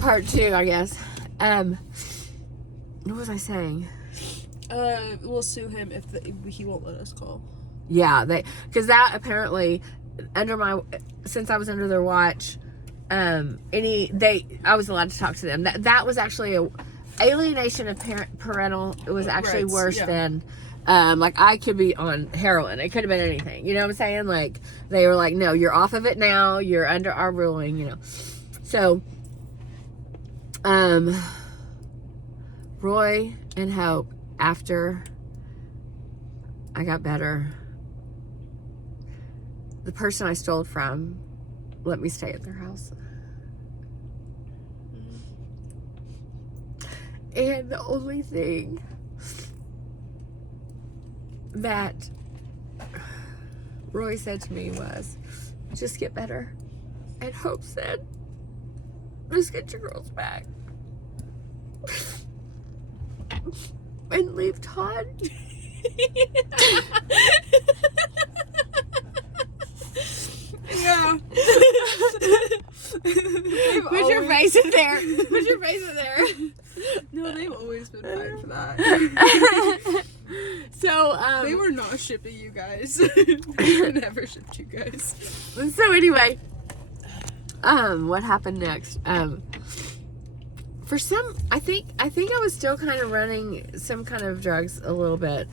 part 2, I guess. What was I saying? We'll sue him if he won't let us call. Yeah, because that apparently since I was under their watch, I was allowed to talk to them. That was actually a alienation of parental. It was actually worse than, like, I could be on heroin. It could have been anything. You know what I'm saying? Like, they were like, no, you're off of it now. You're under our ruling, you know. So, Roy and Hope, after I got better, the person I stole from let me stay at their house. And the only thing that Roy said to me was, just get better. And Hope said, just get your girls back. And leave Todd. Yeah. Put your face in there. Put your face in there. No, they've always been fine for that. So, they were not shipping you guys. They never shipped you guys. So anyway, what happened next? I think I was still kind of running some kind of drugs a little bit.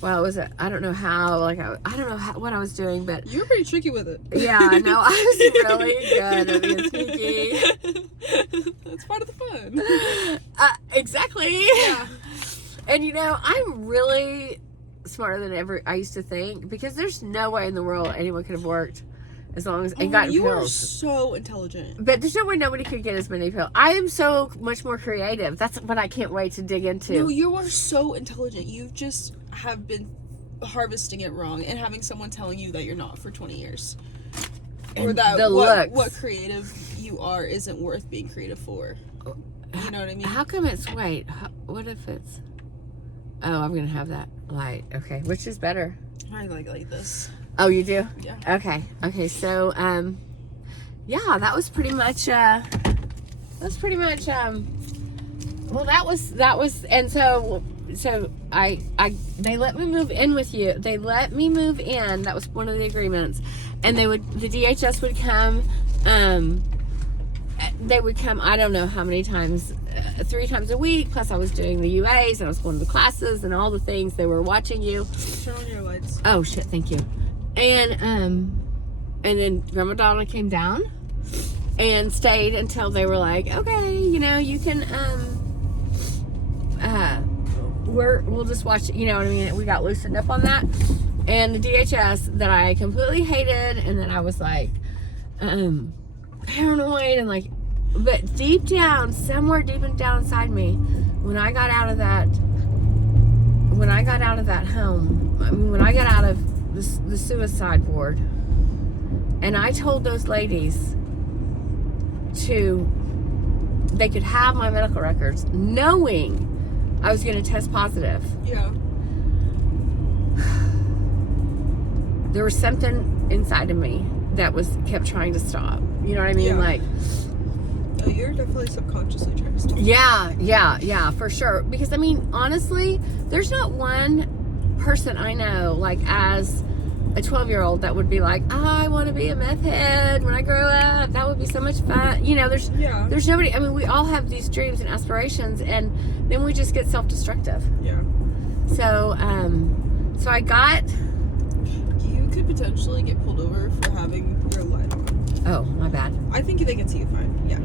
Well, it was I don't know how, like, I don't know what I was doing, but you were pretty tricky with it. Yeah, no, I was really good at being sneaky. That's part of the fun. Exactly. Yeah. And you know, I'm really smarter than ever I used to think, because there's no way in the world anyone could have worked as long as and gotten you pills. Are so intelligent. But there's no way nobody could get as many pills. I am so much more creative. That's what I can't wait to dig into. No, you are so intelligent. You just have been harvesting it wrong and having someone telling you that you're not for 20 years. And or that looks. What creative you are isn't worth being creative for. You know what I mean? How come it's white? What if it's... Oh, I'm going to have that light. Okay, which is better? I like this. Oh, you do? Yeah. Okay, so, yeah, that was pretty much, well, that was, and so they let me move in with you. They let me move in. That was one of the agreements. And the DHS would come, I don't know how many times, 3 times a week, plus I was doing the UAs, and I was going to the classes and all the things. They were watching you. Turn on your lights. Oh, shit, thank you. And then Grandma Donna came down and stayed until they were like, okay, you know, you can, we'll just watch it, you know what I mean? We got loosened up on that. And the DHS that I completely hated, and then I was like, paranoid, and like, but deep down, somewhere deep down inside me, when I got out of that home, I mean, when I got out of the suicide ward, and I told those ladies they could have my medical records, knowing I was going to test positive. Yeah. There was something inside of me that kept trying to stop. You know what I mean? Yeah. Like, oh, you're definitely subconsciously trying to stop. Yeah, for sure. Because I mean, honestly, there's not one person I know, like, as a 12-year-old that would be like, oh, I want to be a meth head when I grow up. That would be so much fun. You know, there's nobody. I mean, we all have these dreams and aspirations, and then we just get self-destructive. Yeah. So, so I got. You could potentially get pulled over for having your light on. Oh, my bad. I think they can see you fine. Yeah.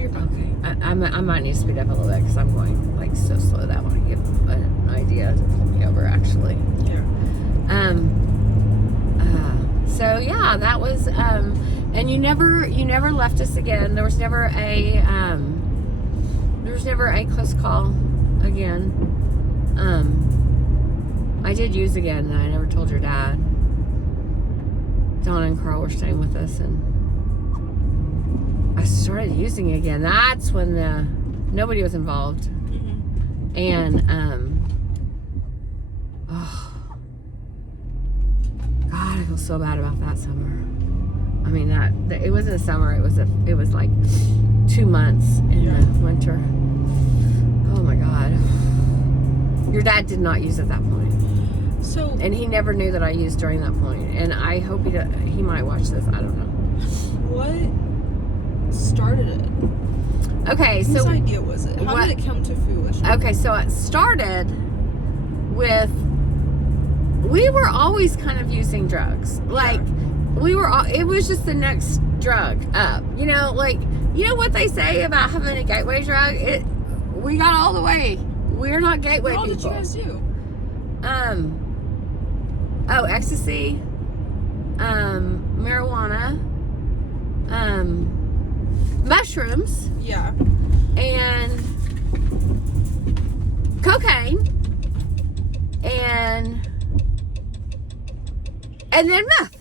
You're fine. Okay. I might need to speed up a little bit because I'm going like so slow that I want to give an idea to pull me over, actually. Yeah. So yeah, that was and you never left us again. There was never a close call again. I did use again, and I never told your dad. Donna and Carl were staying with us, and I started using again. That's when nobody was involved. Mm-hmm. And oh God, I feel so bad about that summer. I mean, it wasn't summer. It was like 2 months in the winter. Oh my God. Your dad did not use at that point. So, and he never knew that I used during that point. And I hope he might watch this. I don't know. What started it? Okay, Whose so idea was it? How did it come to fruition? Okay, so it started with, we were always kind of using drugs. Like, it was just the next drug up. You know, like, you know what they say about having a gateway drug? We got all the way. We're not gateway people. What all did you guys do? Ecstasy, marijuana, mushrooms. Yeah. And cocaine. And then meth.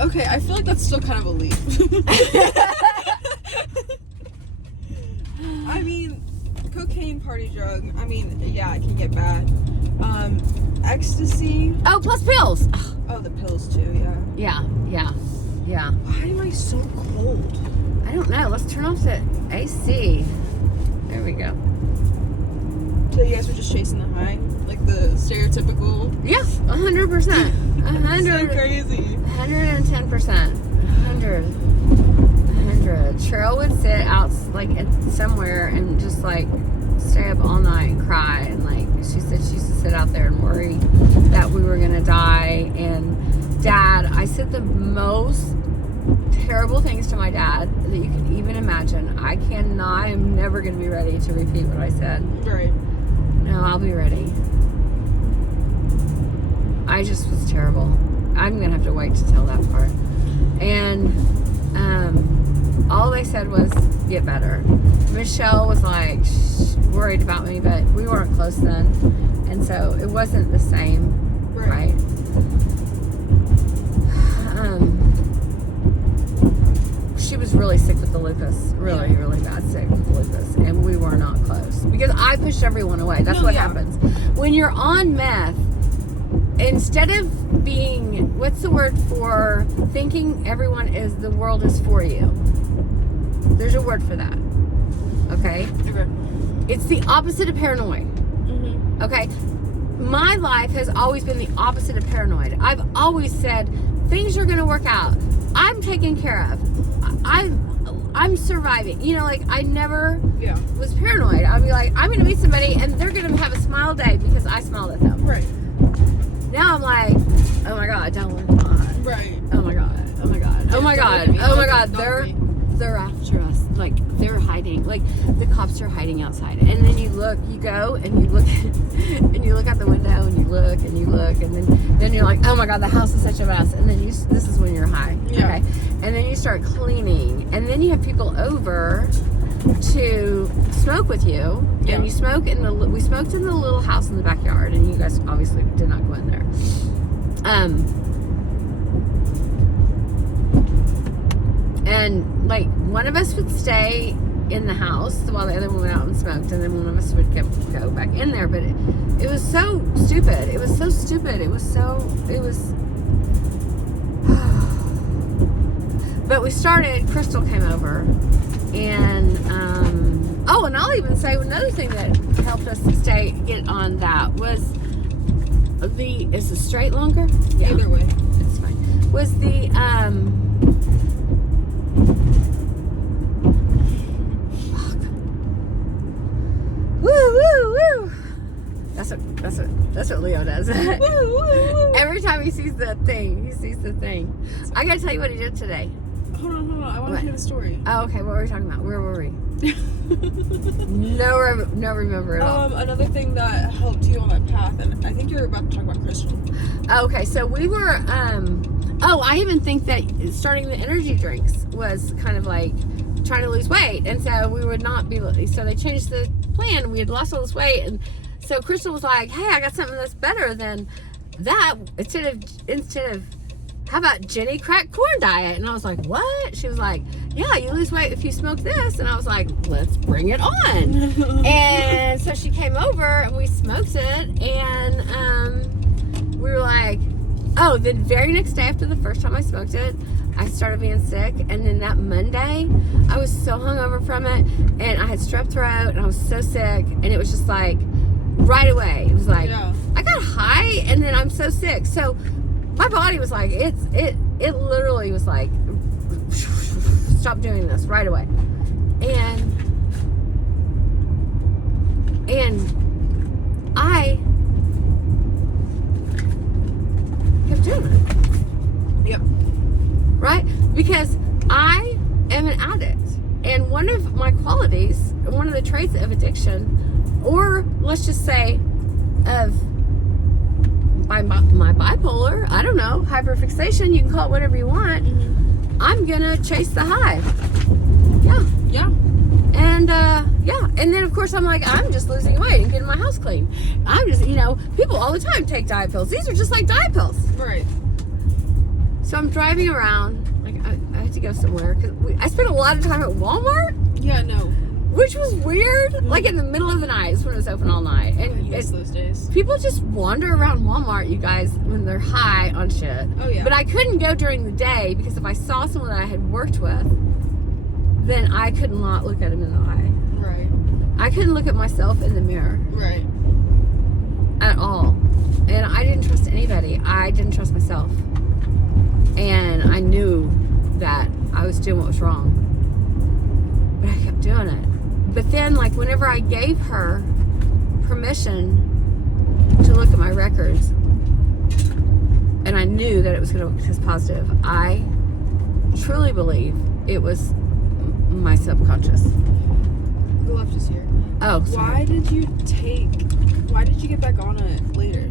Okay, I feel like that's still kind of a leap. I mean, cocaine, party drug. I mean, yeah, it can get bad. Ecstasy. Oh, plus pills. Oh, the pills too. Yeah. Yeah. Why am I so cold? I don't know. Let's turn off the AC. There we go. So you guys were just chasing the high, like the stereotypical. Yeah, 100%. 100. So crazy. 110%. 100. Cheryl would sit out like somewhere and just like stay up all night and cry, and like she said she used to sit out there and worry that we were gonna die. And Dad, I said the most terrible things to my dad that you can even imagine. I'm never gonna be ready to repeat what I said. Right. No, I'll be ready. I just was terrible. I'm gonna have to wait to tell that part. And all they said was get better. Michelle was like worried about me, but we weren't close then, and so it wasn't the same, right? She was really sick with the lupus, really bad sick with lupus, and we were not close because I pushed everyone away. That's what happens when you're on meth. Instead of being, what's the word for thinking the world is for you? There's a word for that. Okay? It's the opposite of paranoid. Mm-hmm. Okay? My life has always been the opposite of paranoid. I've always said, things are going to work out. I'm taken care of. I'm surviving. You know, like, I never was paranoid. I'd be like, I'm going to meet somebody and they're going to have a smile day because I smiled at them. Right. Now I'm like, oh my God, don't let them on. Right. Oh my God. Oh my God. Oh my God. Oh my God. They're after us. Like, they're hiding. Like, the cops are hiding outside. And then you go and you look and you look out the window and you look and then you're like, oh my God, the house is such a mess. And then this is when you're high. Yeah. Okay. And then you start cleaning. And then you have people over to smoke with you. Yeah. And we smoked in the little house in the backyard, and you guys obviously did not go in there. And like one of us would stay in the house while the other one went out and smoked, and then one of us would go back in there. But it was so stupid. It was so stupid. But we started, Crystal came over, and and I'll even say another thing that helped us get on that was is the straight longer? Yeah. Either way. It's fine. Was the woo. That's what Leo does. Every time he sees the thing. I gotta tell you what he did today. Hold on. I want to hear the story. Oh, okay. What were we talking about? Where were we? No remember at all. Another thing that helped you on that path, and I think you were about to talk about Crystal. Okay, so we were, I even think that starting the energy drinks was kind of like trying to lose weight, and so we would not be, so they changed the plan. We had lost all this weight, and so Crystal was like, hey, I got something that's better than that. Instead of how about Jenny crack corn diet? And I was like, what? She was like, yeah, you lose weight if you smoke this. And I was like, let's bring it on. And so she came over and we smoked it, and we were like, the very next day after the first time I smoked it, I started being sick, and then that Monday, I was so hungover from it, and I had strep throat, and I was so sick, and it was just like, right away, it was like, I got high, and then I'm so sick. So my body was like, it literally was like, stop doing this right away. And I kept doing it. Yep. Right? Because I am an addict. And one of my qualities, one of the traits of addiction, or let's just say of my bipolar, I don't know, hyperfixation, you can call it whatever you want, I'm gonna chase the high. Yeah. And and then of course I'm like, I'm just losing weight and getting my house clean. I'm just, people all the time take diet pills. These are just like diet pills. Right. So I'm driving around, like I had to go somewhere because I spent a lot of time at Walmart. Yeah, no. Which was weird. Like in the middle of the night, it's when it was open all night. And Yes, those days. people just wander around Walmart, you guys, when they're high on shit. Oh yeah. But I couldn't go during the day because if I saw someone that I had worked with, then I could not look at him in the eye. Right. I couldn't look at myself in the mirror Right. at all. And I didn't trust anybody. I didn't trust myself. And I knew that I was doing what was wrong. But I kept doing it. But then, like, whenever I gave her permission to look at my records, and I knew that it was going to test positive, I truly believe it was my subconscious. The left is here. Oh, sorry. Why did you get back on it later?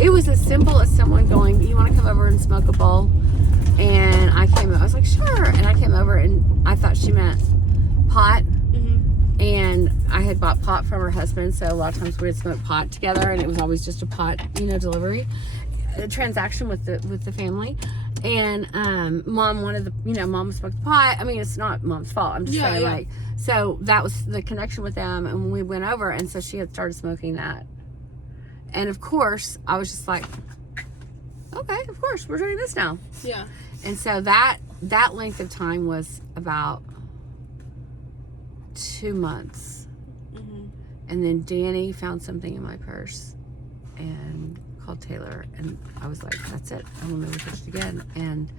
It was as simple as someone going, you want to come over and smoke a bowl? And I was like, sure. And I came over and I thought she meant pot. Mm-hmm. And I had bought pot from her husband. So a lot of times we would smoke pot together, and it was always just a pot, delivery, a transaction with the family. And mom wanted mom smoked the pot. I mean, it's not mom's fault. I'm just saying, like, so that was the connection with them. And when we went over, and so she had started smoking that. And of course, I was just like, okay, of course, we're doing this now. Yeah. And so that length of time was about 2 months. Mm-hmm. And then Danny found something in my purse and called Taylor. And I was like, that's it. I'm going to never touch it again. And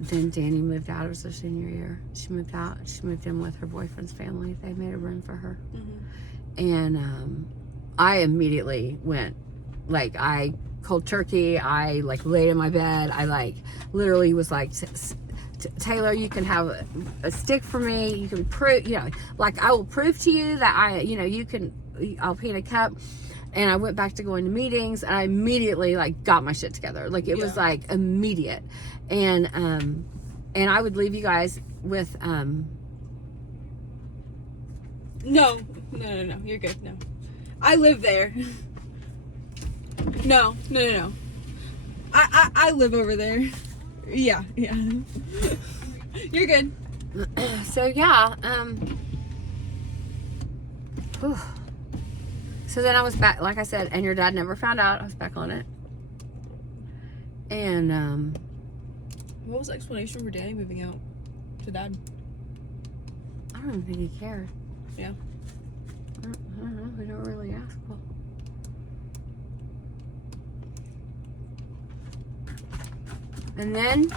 then Danny moved out. It was her senior year. She moved out. She moved in with her boyfriend's family. They made a room for her. Mm-hmm. And I immediately went, like, I cold turkey. I like laid in my bed. I like literally was like, Taylor, you can have a stick for me. You can prove, like I will prove to you that I'll pee in a cup. And I went back to going to meetings, and I immediately like got my shit together. Like it was like immediate. And I would leave you guys with No, you're good. No. I live there. No. I live over there. Yeah. You're good. So yeah, whew. So then I was back, like I said, and your dad never found out. I was back on it. And What was the explanation for Danny moving out to Dad? I don't even think he cared. Yeah. I don't know. We don't really ask. Well, and then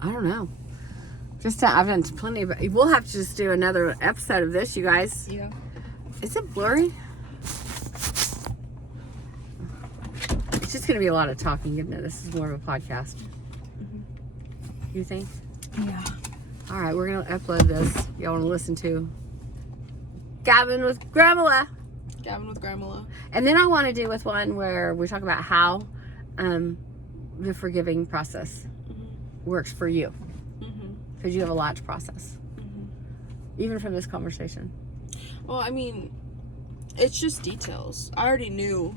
I don't know. I've done plenty of. We'll have to just do another episode of this, you guys. Yeah. Is it blurry? It's just going to be a lot of talking, isn't it? This is more of a podcast. Mm-hmm. You think? Yeah. All right, we're going to upload this. Y'all want to listen to Gavin with Grandma. And then I want to do with one where we talk about how the forgiving process works for you. Because you have a lot to process. Even from this conversation. Well, I mean, it's just details. I already knew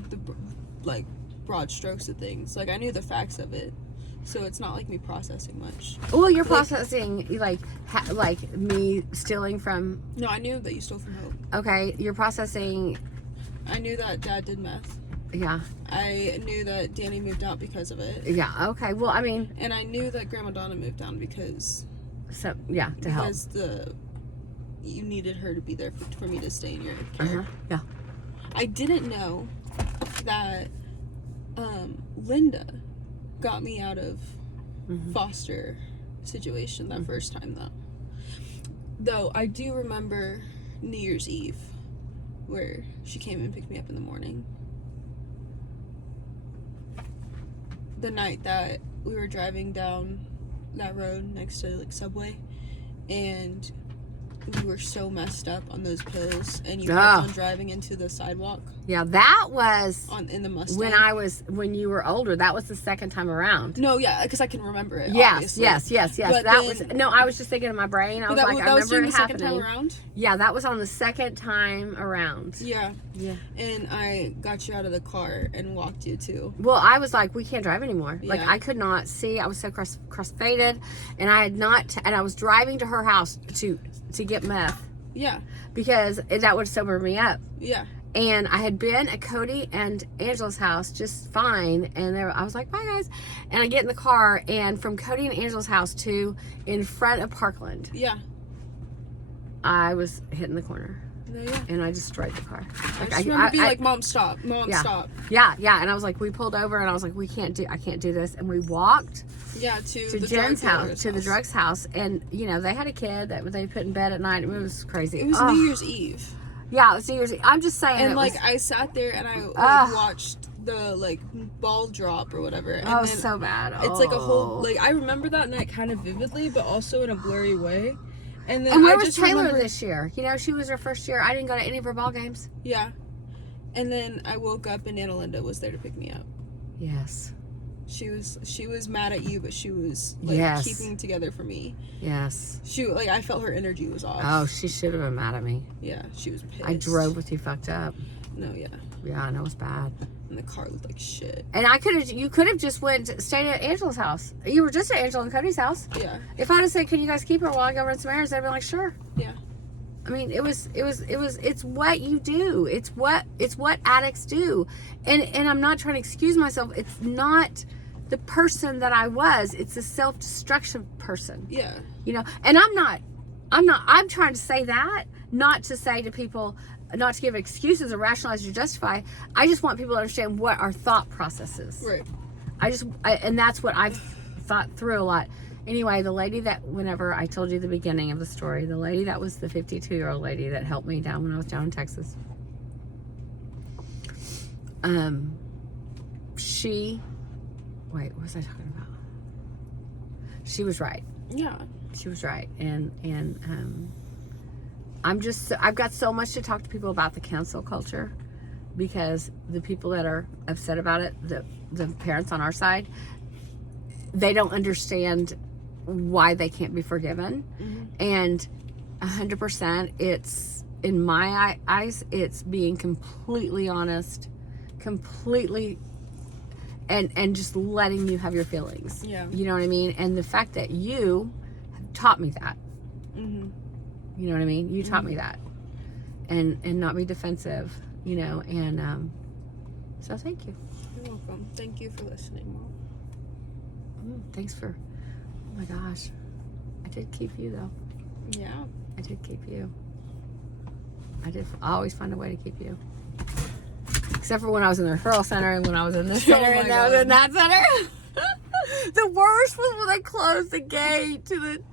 like broad strokes of things. Like I knew the facts of it, so it's not like me processing much. Well, you're processing like me stealing from. No, I knew that you stole from Hope. Okay, you're processing. I knew that Dad did meth. Yeah. I knew that Danny moved out because of it. Yeah. Okay. Well, I mean. And I knew that Grandma Donna moved down because. So yeah, to help. Because you needed her to be there for me to stay in your care. Yeah. I didn't know that Linda got me out of foster situation that first time though I do remember New Year's Eve where she came and picked me up in the morning, the night that we were driving down that road next to like Subway, and we were so messed up on those pills, and you kept on driving into the sidewalk. Yeah, that was in the Mustang. When you were older. That was the second time around. No, yeah, because I can remember it. Yes, obviously. yes. But I was just thinking in my brain. I was like, I remember it happening. Second time around. Yeah, that was on the second time around. Yeah. Yeah. And I got you out of the car and walked you too. Well, I was like, we can't drive anymore. Yeah. Like I could not see. I was so cross-faded, and I was driving to her house to get meth. Yeah. Because that would sober me up. Yeah. And I had been at Cody and Angela's house just fine, and I was like, bye guys. And I get in the car, and from Cody and Angela's house to in front of Parkland, yeah, I was hitting the corner. Yeah. And I destroyed the car. I just remember being like, Mom, stop. Mom, stop. Yeah. And I was like, we pulled over, and I was like, I can't do this. And we walked to the Jen's house, to the drugs house. And, they had a kid that they put in bed at night. It was crazy. It was New Year's Eve. Yeah, it was New Year's Eve. I'm just saying. And, I sat there, and I, watched the, ball drop or whatever. And then, so bad. It's like a whole, I remember that night kind of vividly, but also in a blurry way. And where was Taylor this year? She was her first year. I didn't go to any of her ball games. Yeah. And then I woke up and Anna Linda was there to pick me up. Yes. She was mad at you, but she was keeping together for me. Yes. I felt her energy was off. Oh, she should have been mad at me. Yeah, she was pissed. I drove with you fucked up. No, yeah. Yeah, I know it was bad. And the car looked like shit. And you could have just stayed at Angela's house. You were just at Angela and Cody's house. Yeah. If I'd have said, can you guys keep her while I go run some errands, they'd be like, sure. Yeah. I mean, it's what you do. It's what addicts do. And I'm not trying to excuse myself. It's not the person that I was. It's a self-destruction person. Yeah. And I'm trying to say that, not to say to people, not to give excuses or rationalize or justify. I just want people to understand what our thought process is. Right. And that's what I've thought through a lot. Anyway, the lady that, whenever I told you the beginning of the story, the lady that was the 52-year-old lady that helped me down when I was down in Texas. What was I talking about? She was right. Yeah. She was right. And I've got so much to talk to people about the cancel culture, because the people that are upset about it, the parents on our side, they don't understand why they can't be forgiven. Mm-hmm. And 100%, it's, in my eyes, it's being completely honest, completely, and just letting you have your feelings. Yeah. You know what I mean? And the fact that you taught me that. Mm-hmm. You know what I mean? You taught me that. And not be defensive, and so thank you. You're welcome. Thank you for listening, Mom. Thanks for, oh my gosh. I did keep you though. Yeah. I did keep you. I always find a way to keep you. Except for when I was in the referral center and when I was in this center and I was in that center. The worst was when they closed the gate to the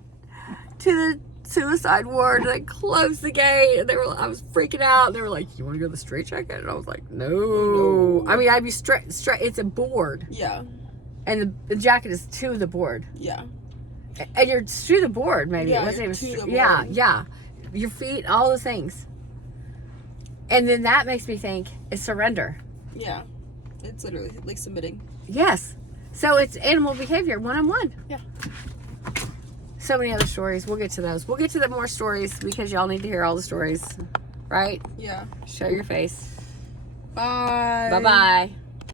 suicide ward, and I closed the gate, and I was freaking out. They were like, you want to go to the straight jacket? And I was like, no. I mean, I'd be straight. It's a board. Yeah. And the jacket is to the board. Yeah. And you're to the board, maybe. Yeah, It wasn't even to the board. Yeah. Your feet, all the things. And then that makes me think it's surrender. Yeah. It's literally like submitting. Yes. So it's animal behavior, one-on-one. Yeah. So many other stories. We'll get to those. We'll get to the more stories, because y'all need to hear all the stories. Right? Yeah. Show your face. Bye. Bye-bye.